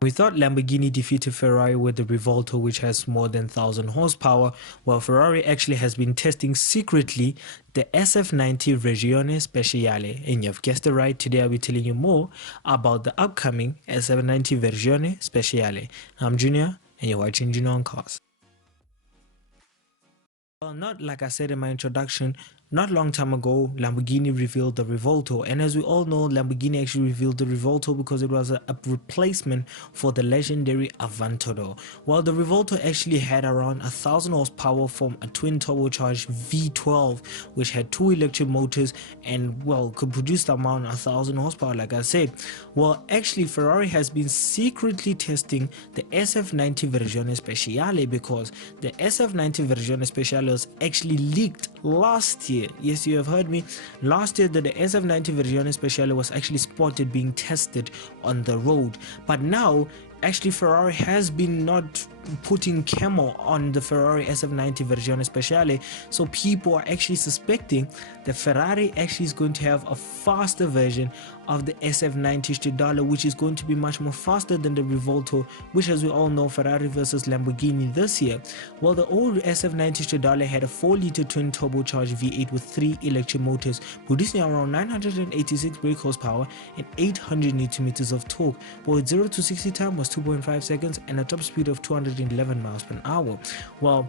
We thought Lamborghini defeated Ferrari with the Revolto, which has more than 1000 horsepower, while Ferrari actually has been testing secretly the SF90 Versione Speciale. And you've guessed it right, today I'll be telling you more about the upcoming SF90 Versione Speciale. I'm Junior, and you're watching Junior on Cars. Well, not like I said in my introduction, not long time ago, Lamborghini revealed the Revolto, and as we all know, Lamborghini actually revealed the Revolto because it was a replacement for the legendary Aventador. While the Revolto actually had around 1000 horsepower from a twin turbocharged V12, which had 2 electric motors and, well, could produce the amount 1000 horsepower, like I said. Well, actually, Ferrari has been secretly testing the SF90 Versione Speciale because the SF90 Versione Speciale was actually leaked last year. Yes, you have heard me. Last year, the SF90 Versione Speciale was actually spotted being tested on the road. But now, actually, Ferrari has been not putting camo on the Ferrari SF90 Versione Speciale, so people are actually suspecting that Ferrari actually is going to have a faster version of the SF90 Stradale, which is going to be much more faster than the Revolto, which, as we all know, Ferrari versus Lamborghini this year. Well, the old SF90 Stradale had a 4-liter twin turbocharged V8 with 3 electric motors, producing around 986 brake horsepower and 800 Nm of torque, but with 0 to 60 time was 2.5 seconds and a top speed of 211 miles per hour. Well,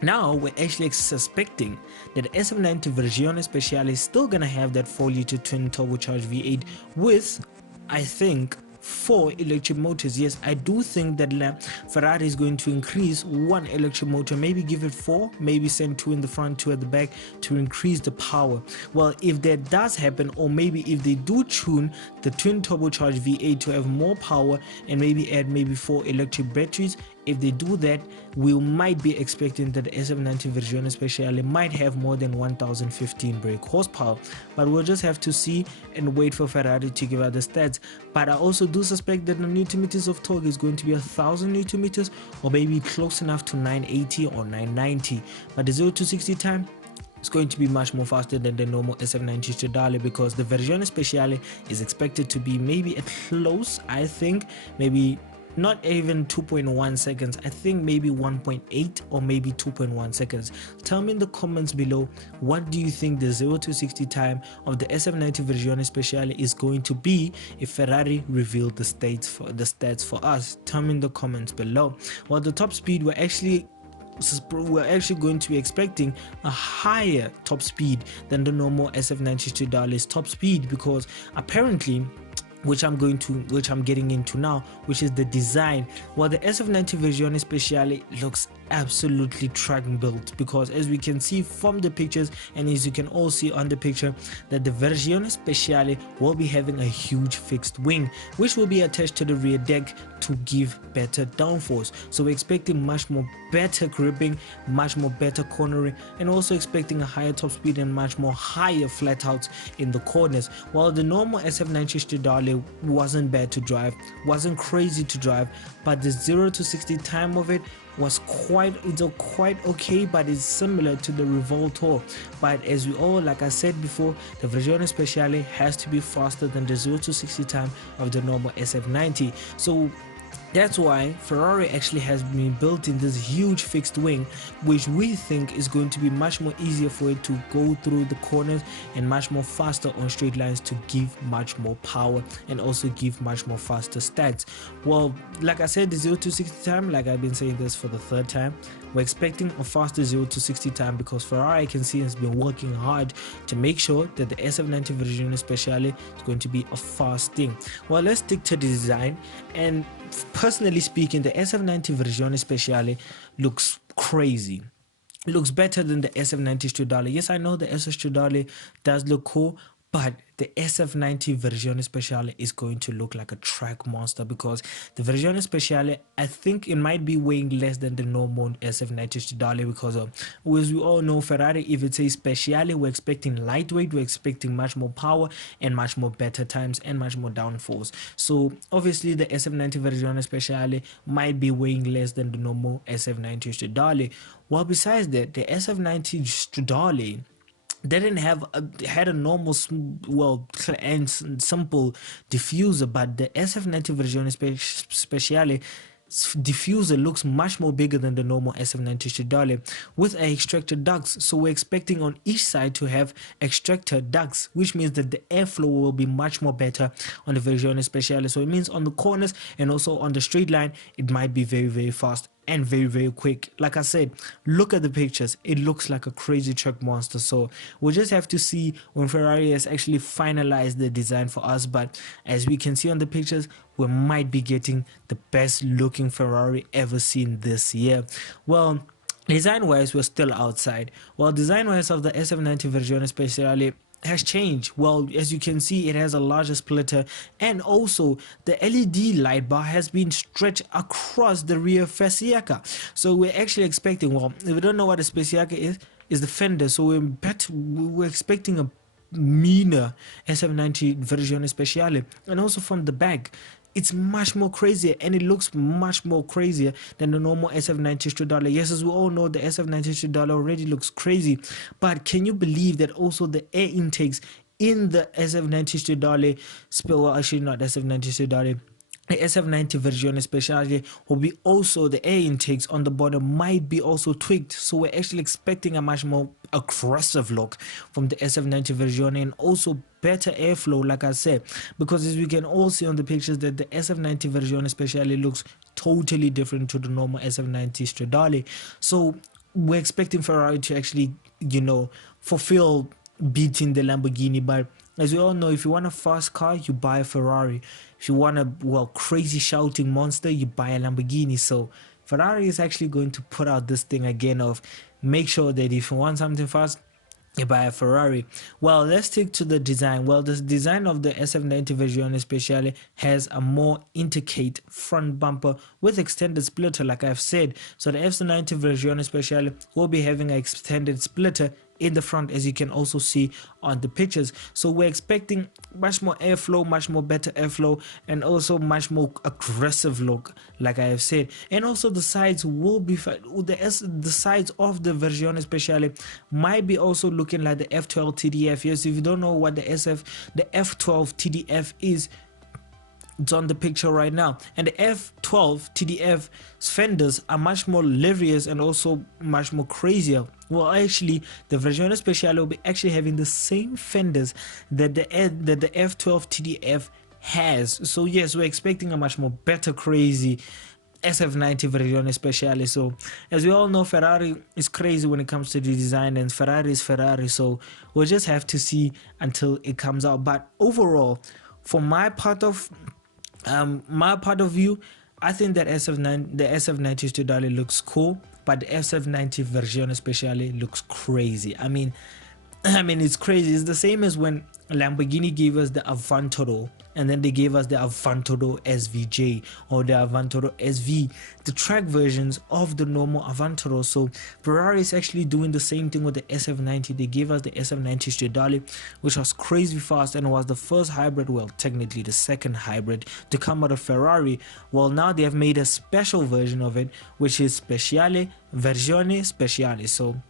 now we're actually suspecting that the SF90 Versione Speciale is still gonna have that 4-liter twin turbocharged V8 with, I think, 4 electric motors. Yes, I do think that Ferrari is going to increase 1 electric motor, maybe give it 4, maybe send 2 in the front, 2 at the back to increase the power. Well, if that does happen, or maybe if they do tune the twin turbocharged V8 to have more power and maybe add maybe 4 electric batteries, if they do that, we might be expecting that the SF90 Versione Speciale might have more than 1015 brake horsepower, but we'll just have to see and wait for Ferrari to give out the stats. But I also do suspect that the Newton meters of torque is going to be 1000 Newton meters, or maybe close enough to 980 or 990. But the 0 to 60 time, it's going to be much more faster than the normal SF90 Stradale, because the Versione Speciale is expected to be maybe at close, I think, maybe not even 2.1 seconds, I think maybe 1.8 or maybe 2.1 seconds. Tell me in the comments below, what do you think the 0 to 60 time of the SF90 Versione Speciale is going to be if Ferrari revealed the stats for us? Tell me in the comments below. Well, the top speed, we're actually going to be expecting a higher top speed than the normal SF90 Stradale's top speed, because apparently, which I'm getting into now, which is the design. Well, the SF90 Versione Speciale looks absolutely track built, because as we can see from the pictures, and as you can all see on the picture, that the Versione Speciale will be having a huge fixed wing, which will be attached to the rear deck to give better downforce. So we're expecting much more better gripping, much more better cornering, and also expecting a higher top speed and much more higher flat outs in the corners. While the normal SF90 Stradale wasn't bad to drive, wasn't crazy to drive, but the 0 to 60 time of it was quite okay, but it's similar to the Revolto. But as we all, like I said before, the Versione Speciale has to be faster than the 0 to 60 time of the normal SF90. So that's why Ferrari actually has been built in this huge fixed wing, which we think is going to be much more easier for it to go through the corners and much more faster on straight lines to give much more power and also give much more faster stats. Well, like I said, the 0 to 60 time, like I've been saying this for the 3rd time, we're expecting a faster 0 to 60 time because Ferrari, I can see, has been working hard to make sure that the SF90 Versione Speciale is going to be a fast thing. Well, let's stick to the design, and personally speaking, the SF90 Versione Speciale looks crazy. It looks better than the SF90 Stradale. Yes, I know the SF Stradale does look cool, but the SF90 Versione Speciale is going to look like a track monster, because the Versione Speciale, I think it might be weighing less than the normal SF90 Stradale, because as we all know, Ferrari, if it says Speciale, we're expecting lightweight, we're expecting much more power and much more better times and much more downforce. So obviously the SF90 Versione Speciale might be weighing less than the normal SF90 Stradale. Well, besides that, the SF90 Stradale didn't have had a normal and simple diffuser, but the SF90 Versione Speciale diffuser looks much more bigger than the normal SF90 Stradale with a extractor ducts. So we're expecting on each side to have extractor ducts, which means that the airflow will be much more better on the Versione Speciale. So it means on the corners and also on the straight line, it might be very fast and very quick. Like I said, look at the pictures, it looks like a crazy truck monster. So we'll just have to see when Ferrari has actually finalized the design for us. But as we can see on the pictures, we might be getting the best looking Ferrari ever seen this year. Well, design wise, we're still outside. Well, design wise of the SF90 Versione Speciale has changed. Well, as you can see, it has a larger splitter, and also the LED light bar has been stretched across the rear fasciaca. So we're actually expecting, well, if we don't know what a fasciaca is the fender. So we're expecting a meaner SF90 Versione Speciale. And also from the back, it's much more crazier, and it looks much more crazier than the normal SF90 Stradale. Yes, as we all know, the SF90 Stradale already looks crazy, but can you believe that also the air intakes in the SF90 Stradale, well, actually not SF90 Stradale, the SF90 Versione Speciale will be also, the air intakes on the bottom might be also tweaked. So we're actually expecting a much more aggressive look from the SF90 Versione, and also better airflow, like I said, because as we can all see on the pictures that the SF90 Versione Speciale looks totally different to the normal SF90 Stradale. So we're expecting Ferrari to actually, fulfill beating the Lamborghini. But as we all know, if you want a fast car, you buy a Ferrari. If you want a crazy shouting monster, you buy a Lamborghini. So Ferrari is actually going to put out this thing again of make sure that if you want something fast, you buy a Ferrari. Well, let's stick to the design. Well, the design of the SF90 Versione Speciale has a more intricate front bumper with extended splitter, like I've said. So the SF90 Versione Speciale will be having an extended splitter in the front, as you can also see on the pictures. So we're expecting much more airflow, much more better airflow, and also much more aggressive look, like I have said. And also the sides will be the sides of the Versione Speciale might be also looking like the F12 TDF. Yes, if you don't know what the F12 TDF is, it's on the picture right now. And the F12 TDF fenders are much more levious and also much more crazier. Well, actually, the Versione Speciale will be actually having the same fenders that the F12 TDF has. So yes, we're expecting a much more better crazy SF90 Versione Speciale. So as we all know, Ferrari is crazy when it comes to the design, and Ferrari is Ferrari. So we'll just have to see until it comes out. But overall, for my part of view, I think that the SF90 Stradale looks cool, but the SF90 Versione Speciale looks crazy. I mean, it's crazy. It's the same as when Lamborghini gave us the Aventador, and then they gave us the Aventador SVJ or the Aventador SV, the track versions of the normal Aventador. So Ferrari is actually doing the same thing with the SF90. They gave us the SF90 Stradale, which was crazy fast and was the first hybrid, well, technically the second hybrid to come out of Ferrari. Well, now they have made a special version of it, which is Versione Speciale. So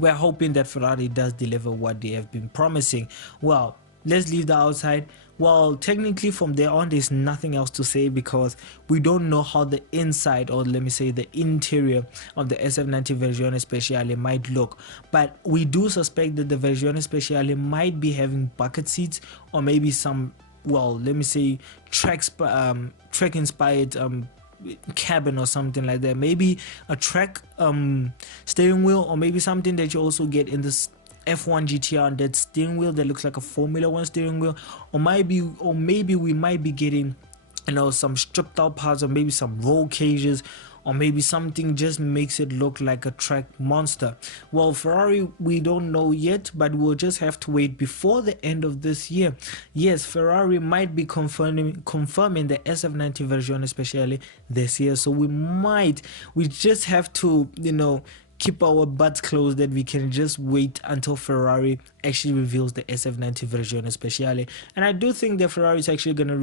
we're hoping that Ferrari does deliver what they have been promising. Well, let's leave the outside. Well, technically from there on, there's nothing else to say because we don't know how the inside, or let me say the interior of the SF90 Versione Speciale might look. But we do suspect that the Versione Speciale might be having bucket seats, or maybe some, well, let me say track inspired cabin or something like that. Maybe a track steering wheel, or maybe something that you also get in this F1 GTR on that steering wheel that looks like a Formula 1 steering wheel, or maybe we might be getting, some stripped out parts, or maybe some roll cages, or maybe something just makes it look like a track monster. Well, Ferrari, we don't know yet, but we'll just have to wait before the end of this year. Yes, Ferrari might be confirming the SF90 Versione Speciale this year, so we just have to, keep our butts closed that we can just wait until Ferrari actually reveals the SF90 Versione Speciale. And I do think that Ferrari is actually going to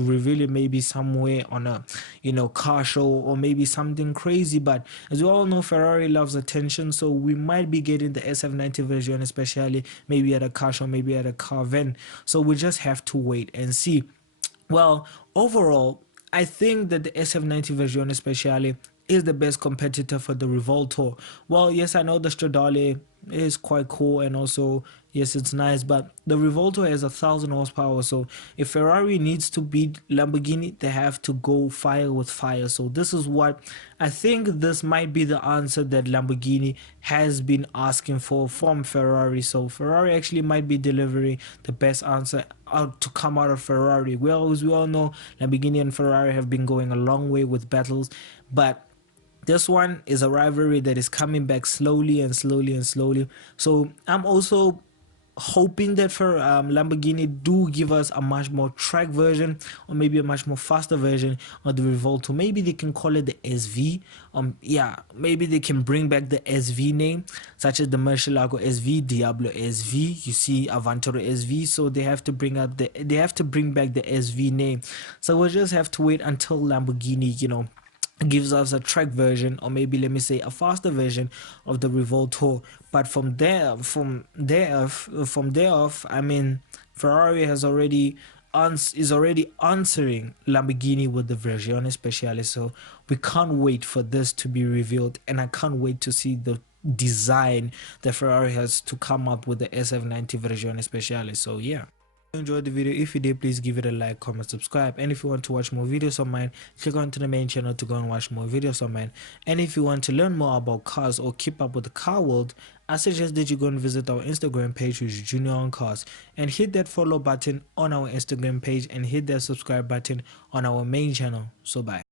reveal it maybe somewhere on a, car show or maybe something crazy. But as we all know, Ferrari loves attention, so we might be getting the SF90 Versione Speciale maybe at a car show, maybe at a car event. So we just have to wait and see. Well, overall, I think that the SF90 Versione Speciale is the best competitor for the Revolto. Well, yes, I know the Stradale is quite cool, and also yes, it's nice, but the Revolto has 1,000 horsepower. So if Ferrari needs to beat Lamborghini, they have to go fire with fire. So this is what I think, this might be the answer that Lamborghini has been asking for from Ferrari. So Ferrari actually might be delivering the best answer out to come out of Ferrari. Well, as we all know, Lamborghini and Ferrari have been going a long way with battles, but this one is a rivalry that is coming back slowly and slowly and slowly. So I'm also hoping that for Lamborghini do give us a much more track version, or maybe a much more faster version of the Revolto. Maybe they can call it the SV. Yeah, maybe they can bring back the SV name, such as the Murcielago SV, Diablo SV. You see Avantaro SV, so they have to bring back the SV name. So we'll just have to wait until Lamborghini, gives us a track version, or maybe let me say a faster version of the Revolto. But from there off, I mean, Ferrari is already answering Lamborghini with the Versione Speciale. So we can't wait for this to be revealed, and I can't wait to see the design that Ferrari has to come up with the SF90 Versione Speciale. So yeah, enjoyed the video. If you did, please give it a like, comment, subscribe. And if you want to watch more videos of mine, click onto the main channel to go and watch more videos of mine. And if you want to learn more about cars or keep up with the car world, I suggest that you go and visit our Instagram page, which is Junior on Cars, and hit that follow button on our Instagram page and hit that subscribe button on our main channel. So bye.